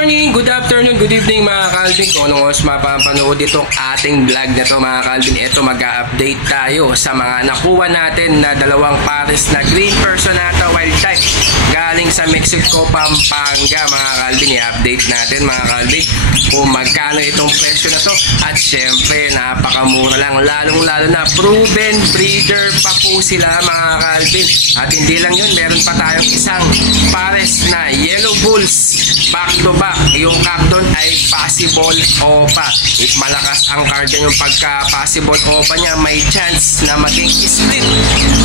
morning, good afternoon, good evening mga Calvin. Kung anong oras mapapanood itong ating vlog na to mga Calvin, ito mag-update tayo sa mga nakuha natin na dalawang pares na green personata wild type galing sa Mexico, Pampanga mga Calvin. I-update natin mga Calvin kung magkano itong presyo na to, at syempre napakamura lang, lalong lalo na proven breeder pa po sila mga Calvin. At hindi lang yun, meron pa tayong isang pares na yellow bulls back to back. Yung cock doon ay possible opa. If malakas ang card yung pagka possible opa niya, may chance na maging split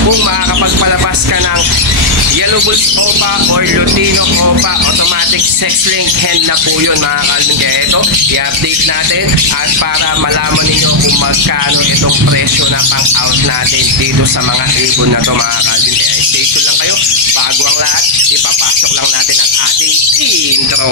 kung makakapagpalabas ka ng yellow bulls opa or Lutino opa. Automatic sex link hen na po yun mga Calvin. Kaya ito i-update natin at para malaman ninyo kung magkano itong presyo na pang out natin dito sa mga ibon na to mga Calvin. Kaya stay tuned lang kayo. Bago ang lahat, ipapasok lang natin ang ating intro.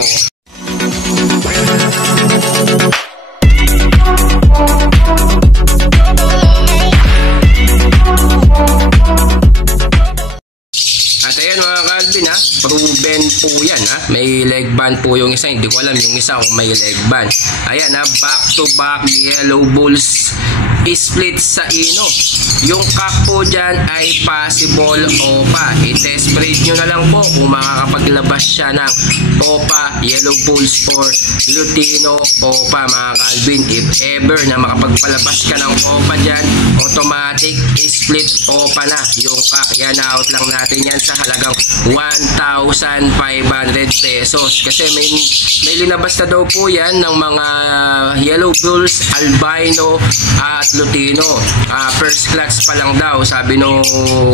At ayan mga Calvin ha, proven po yan ha. May leg band po yung isa, hindi ko alam yung isa kung may leg band. Ayan ha, back to back yellow bulls split sa ino. Yung cock po dyan ay possible opa. I-test breed nyo na lang po kung makakapaglabas siya ng opa, yellow bulls or Lutino opa mga Calvin. If ever na makapagpalabas ka ng opa dyan, automatic split opa na yung cock. Yan, out lang natin yan sa halagang 1,500 pesos. Kasi may linabas na daw po yan ng mga yellow bulls, albino at Lutino. First class pa lang daw, sabi nung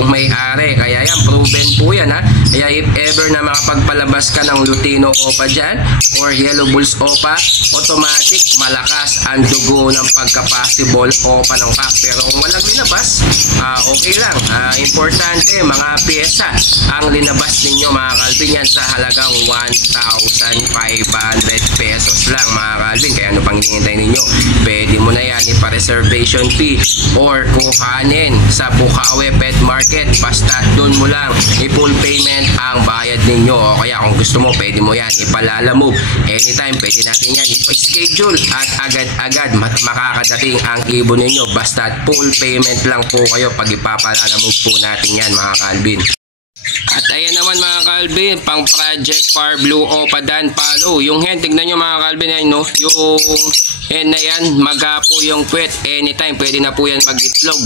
may-ari. Kaya yan, proven po yan ha. Kaya if ever na makapagpalabas ka ng Lutino opa dyan or yellow bulls opa, automatic malakas ang dugo ng pagka-possible opa ng cock. Pero kung walang linabas, okay lang. Importante, mga pyesa ang linabas ninyo mga Calvin, yan sa halagang 1,500 pesos lang mga Calvin. Kaya ano pang hinihintay ninyo? Pwede mo na yan ipa-reservation fee or kuhanin sa Bukawi Pet Market. Basta doon mo lang i-full payment ang bayad ninyo. O kaya kung gusto mo, pwede mo yan ipalalamove anytime. Pwede natin yan ipa-schedule at agad-agad makakadating ang ibon ninyo. Basta full payment lang po kayo pag ipapalalamove po natin yan mga Calvin. At ayan naman mga Calvin, pang Project Par Blue Opa Dan Palo. Yung hen, tignan nyo mga Calvin, ay, no? Yung hen na yan, maga po yung puwet. Anytime, pwede na po yan mag-itlog.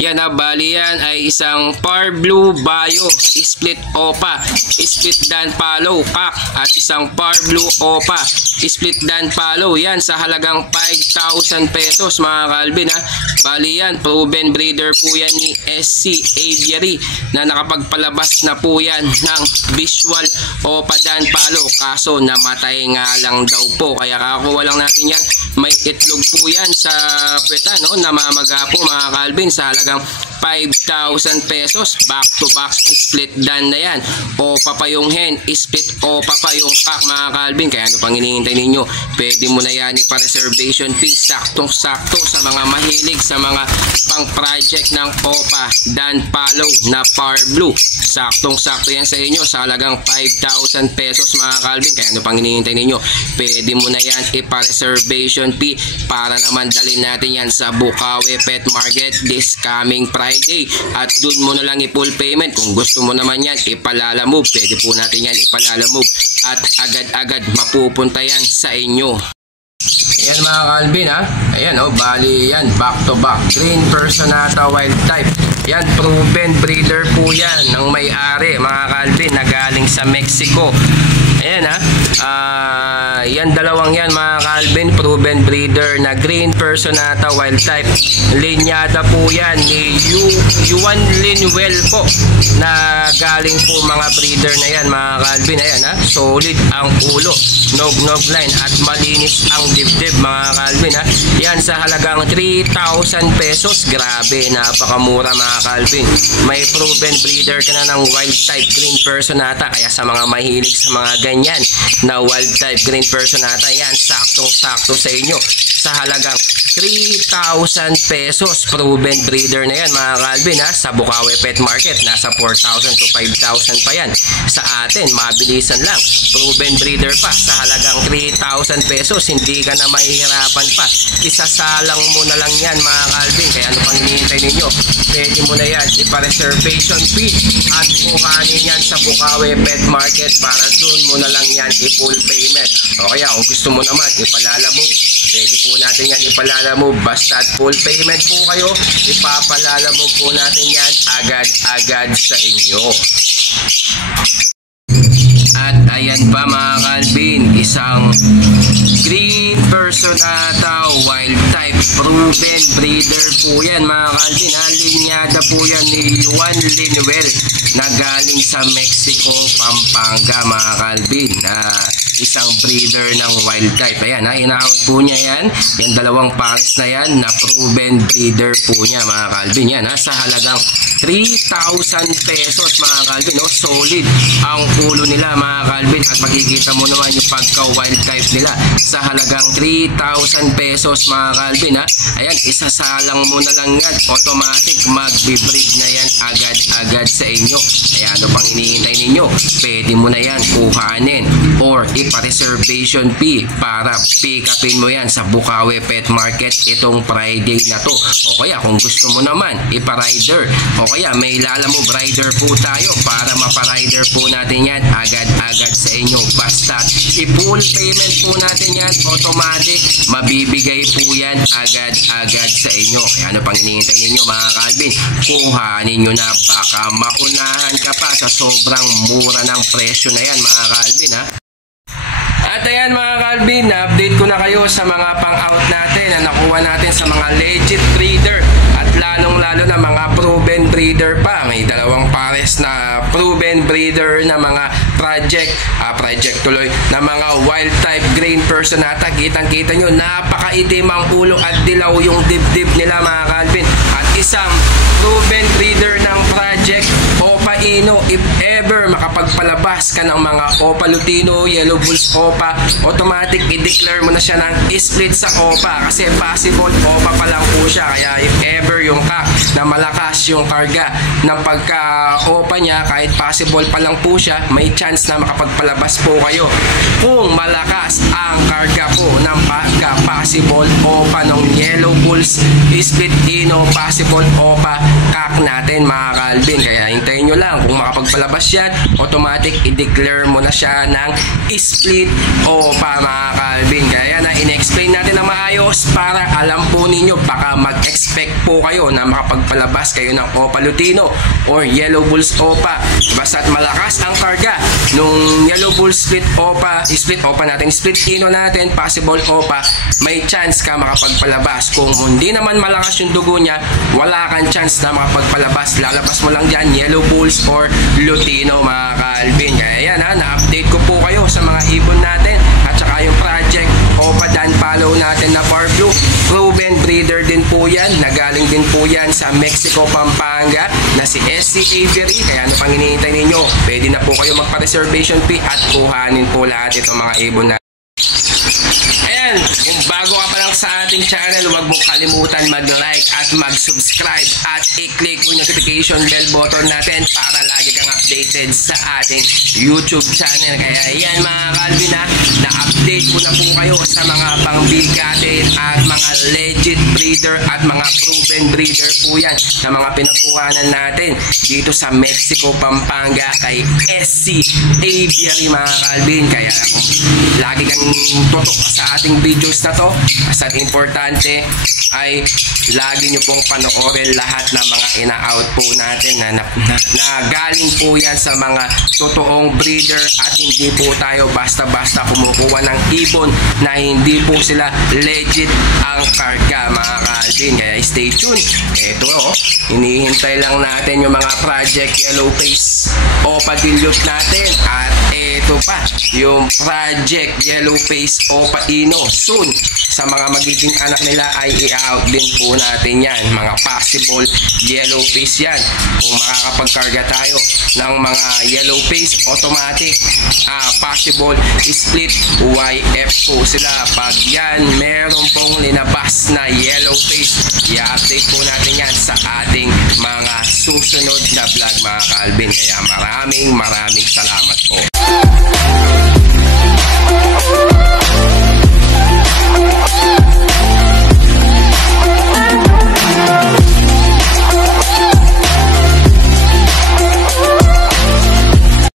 Yan ha, bali yan ay isang Par Blue Bayo, split Opa, split Dan Palo, cock. At isang Par Blue Opa, split Dan Palo. Yan sa halagang 5,000 pesos mga Calvin ha. Bali yan, proven breeder po yan ni SC Aviary na nakapagpalabas na po yan ng visual opa Dan Palo, kaso namatay nga lang daw po. Kaya kakuha lang natin yan. May itlog po yan sa pweta, no? Namamaga po mga Calvin sa halagang 5,000 pesos. Back to back split Dan na yan. Opa pa yung hen, split opa pa yung cock mga Calvin. Kaya ano pang hinihintay ninyo? Pwede mo na yan ipa-reservation fee. Saktong-sakto sa mga mahilig sa mga pang project ng opa Dan Palo na Par Blue. Saktong-sakto yan sa inyo sa halagang 5,000 pesos mga Calvin. Kaya ano pang hinihintay ninyo? Pwede mo na yan ipa-reservation fee para naman dalhin natin yan sa Bukawi Pet Market this coming Friday. At dun mo na lang i-full payment. Kung gusto mo naman yan ipalalamove, pwede po natin yan ipalalamove at agad-agad mapupunta yan sa inyo. Ayan mga Calvin ha. Ayan o, bali yan, back to back green personata wild type. Yan, proven breeder po yan ng may-ari mga Calvin na galing sa Mexico. Ayan ha, yan dalawang yan mga Calvin, proven breeder na green personata wild type. Linyada po yan ni Yuan Linwell po na galing po mga breeder na yan mga Calvin. Ayan ha, solid ang ulo, nog line at malinis ang dibdib mga Calvin ha. Yan sa halagang 3,000 pesos. Grabe, napakamura mga Calvin. May proven breeder ka na ng wild type green personata. Kaya sa mga mahilig sa mga ganyan na wild type green personata, yan saktong-sakto sa inyo. sa halagang 3,000 pesos. Proven breeder na yan mga Calvin ha, sa Bukawi Pet Market. Nasa 4,000 to 5,000 pa yan. Sa atin, mabilisan lang. Proven breeder pa sa halagang 3,000 pesos. Hindi ka na mahihirapan pa. Isasalang mo na lang yan mga Calvin. Kaya ano pang hinihintay ninyo? Pwede mo na yan ipa-reservation fee at kuhanin yan sa Bukawi Pet Market para doon mo na lang yan i-full payment. O kaya kung gusto mo naman ipalalamove, pwede po natin yan ipalalamove. Basta full payment po kayo, ipapalalamove po natin yan agad-agad sa inyo. At ayan pa mga Calvin, isang green personata wild type proven breeder po yan mga Calvin. Linyada po yan ni Juan Linuel na galing sa Mexico, Pampanga mga Calvin. Isang breeder ng wild type. Ayan ina-out po niya yan. Yung dalawang pares na yan na proven breeder po niya mga Calvin. Yan sa halagang 3,000 pesos mga Calvin. Solid ang ulo nila mga Calvin. At makikita mo naman yung pagka wild type nila sa halagang 3,000 pesos mga Calvin. Ayan, isasalang mo na lang yan. Automatic magbe-breed na yan agad-agad sa inyo. Kaya ano pang hinihintay ninyo? Pwede mo na yan kuhanin or ipa-reservation fee para pick upin mo yan sa Bukawi Pet Market itong Friday na to. O kaya kung gusto mo naman ipa-rider, o kaya may lalamove rider po tayo para mapa-rider po natin yan agad-agad sa inyo. Basta i-full payment po natin yan, automatic mabibigay po yan agad-agad sa inyo. Kaya ano pang hinihintay ninyo mga Calvin? Kuhanin nyo na, baka maunahan ka pa sa sobrang mura ng presyo na yan mga Calvin At ayan mga Calvin, na-update ko na kayo sa mga pang-out natin na nakuha natin sa mga legit breeder at lalong-lalo na mga proven breeder pa. May dalawang pares na proven breeder na mga project tuloy na mga wild type green personata. Kitang-kita nyo, napakaitim ang ulo at dilaw yung dibdib nila mga Calvin. At isang proven breeder ng project Opa Ino. If ever makapagpalabas ka ng mga Opa Lutino, Yellow Bulls Opa, automatic i-declare mo na siya ng split sa Opa kasi possible Opa pa lang po siya. Kaya if ever yung kak na malakas yung karga ng pagka-Opa niya, kahit possible pa lang po siya, may chance na makapagpalabas po kayo. Kung malakas ang karga po ng pagka-possible Opa ng Yellow Bulls split Ino, possible Opa kak natin mga Calvin. Kaya hintayin nyo lang, kung makapagpalabas yan, automatic i-declare mo na siya ng split Opa mga Calvin. Kaya na in-explain natin na maayos para alam po ninyo, baka mag-expect po kayo na makapagpalabas kayo ng Opa Lutino or Yellow Bulls Opa. Basta't malakas ang karga nung Yellow Bulls split Opa natin, split Ino natin, possible Opa, may chance ka makapagpalabas. Kung hindi naman malakas yung dugo niya, wala kang chance na makapagpalabas. Lalabas mo lang dyan Yellow Bulls or Lutino mga Calvin. Kaya yan na-update ko po kayo sa mga ibon natin at saka yung project Opa Dan follow natin na Far Blue. Proven breeder din po yan. Nagaling din po yan sa Mexico, Pampanga na si SC Avery. Kaya ano pang hinihintay ninyo? Pwede na po kayo magpa-reservation fee at kuhanin po lahat itong mga ibon na. Ayan, kung bago ka pa lang sa ating channel, huwag mong kalimutan mag-like at mag-subscribe at i-click mo yung notification bell button natin para lagi kang updated sa ating YouTube channel. Kaya ayan mga Calvin na-update ko na po kayo sa mga pangbigatin at mga legit breeder at mga proven breeder po yan na mga pinagkuhanan natin dito sa Mexico, Pampanga kay SC Avery mga Calvin. Kaya kung lagi kang tutok sa ating videos na to, basta importante ay lagi nyo pong panoorin lahat ng mga ina-out po natin na galing po yan sa mga totoong breeder at hindi po tayo basta-basta kumukuha ng ibon na hindi po sila legit ang karga mga Calvin. Kaya stay tuned. Ito hinihintay lang natin yung mga project Yellow Face Opa Dilute natin at ito pa yung project Yellow Face Opa Ino. Soon sa mga magiging anak nila ay i-out din po natin yan. Mga possible yellow face yan. Kung makakapagkarga tayo ng mga yellow face, automatic possible split YF po sila. Pag yan meron pong linabas na yellow face, i-update po natin yan sa ating mga susunod na vlog mga Kalvin. Kaya maraming salamat